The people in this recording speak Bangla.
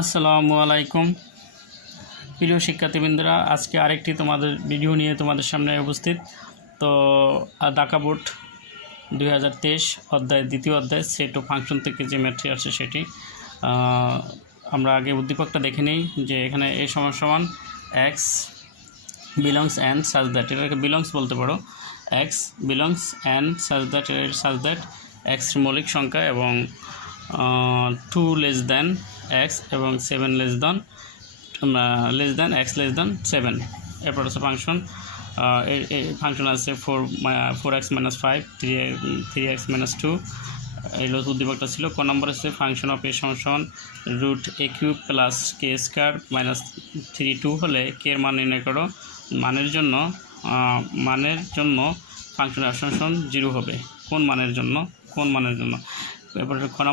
আসসালামু আলাইকুম প্রিয় শিক্ষার্থীবৃন্দরা, আজকে আরেকটি তোমাদের ভিডিও নিয়ে তোমাদের সামনে উপস্থিত। তো ঢাকা বোর্ড 2023 অধ্যায় দ্বিতীয় অধ্যায় সেট ও ফাংশন থেকে যে ম্যাথটি আছে সেটি আমরা আগে উদ্দীপকটা দেখে নিই। যে এখানে এ সমান সমান x belongs and such that, এটাকে বিলংস বলতে পারো। X belongs and such that x মৌলিক সংখ্যা এবং 2 লেস দ্যান এক্স এবং 7 less than x less than 7। এরপর আছে ফাংশন। ফাংশন আছে 4x - 5 3x - 2। এগুলো উদ্দীপকটা ছিল। ক নম্বর আছে ফাংশন অফ এ সমান √a³ প্লাস k² - 3 2 হলে কে এর মান নির্ণয় করো। মানের জন্য ফাংশনের সমান 0 হবে। কোন মানের জন্য? এরপর খ নম্বর